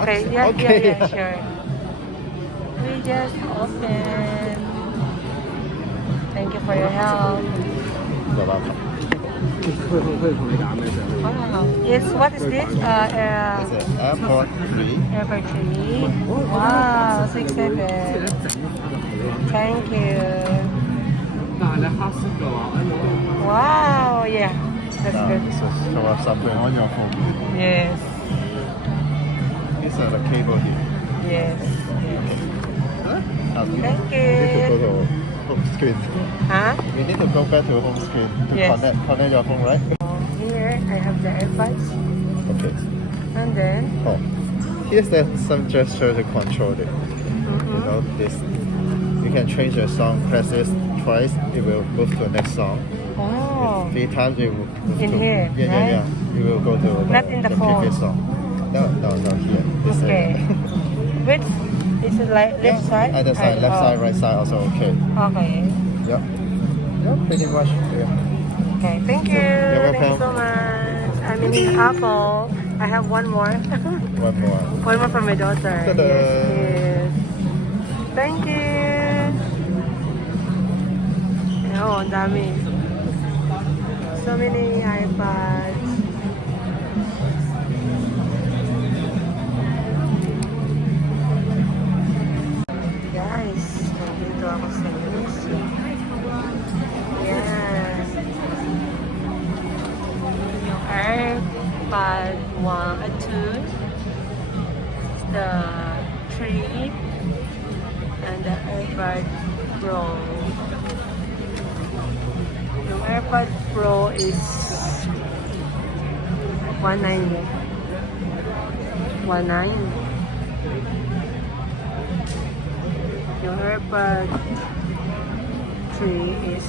Okay, yeah, Okay. yeah, sure. We just open. Thank you for your help. You're welcome. Wow. Yes, what is this? It's an Airpod 3. Ever tree. Wow, so excited. Thank you. Wow, yeah, that's Now, good. this is show us something on your phone. Yes, These are the cable here. yes. Thank you. Thank We need to go you. to home screen. Huh? We need to go back to home screen to Yes. connect your phone, right? Here I have the Earpods, Okay. and then Oh, here's some gesture to control it. You know, this. You can change the song. Press this twice, it will move to the next song. oh, 3 times, it will move In to here, right? yeah. It will go to Not in the the phone. previous song. No, here. This okay. area. Which is it like left side? Either side, left side, right side, also okay. Okay. Yeah. Yeah, pretty much. Yeah. Okay. Thank you. You're Thank you welcome. so much. I'm in Apple. I have one more. One more. One more for my daughter. Ta-da. Yes. Thank you. Oh, ang dami. So many iPads. Guys, nandito ako sa music. Yan. Yung iPad 1 at 2. The 3 and the iPad Pro. Yung AirPod Pro is 19. Yung AirPod 3 is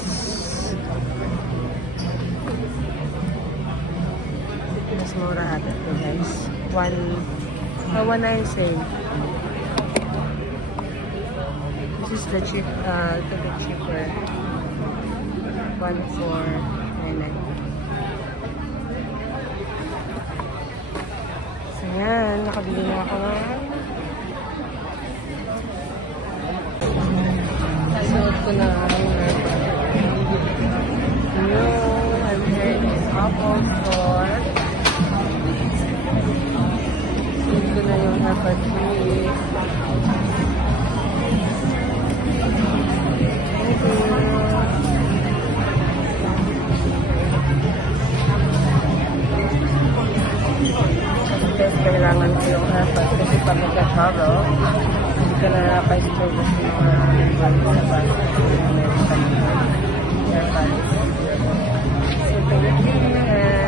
mas mura ata ito guys. 19 sale. This is the cheaper. 1499. So yan, nakabili na ako na. Nasuot ko na ang AirPod. I'm here in Apple Store. Suot ko na yung AirPod 3. Thank you. Kailangan ko yung AirPod kasi pag nagka-travel, hindi ka na naka-store sa mga sa bus. Meron ka ng AirPods. So, thank you.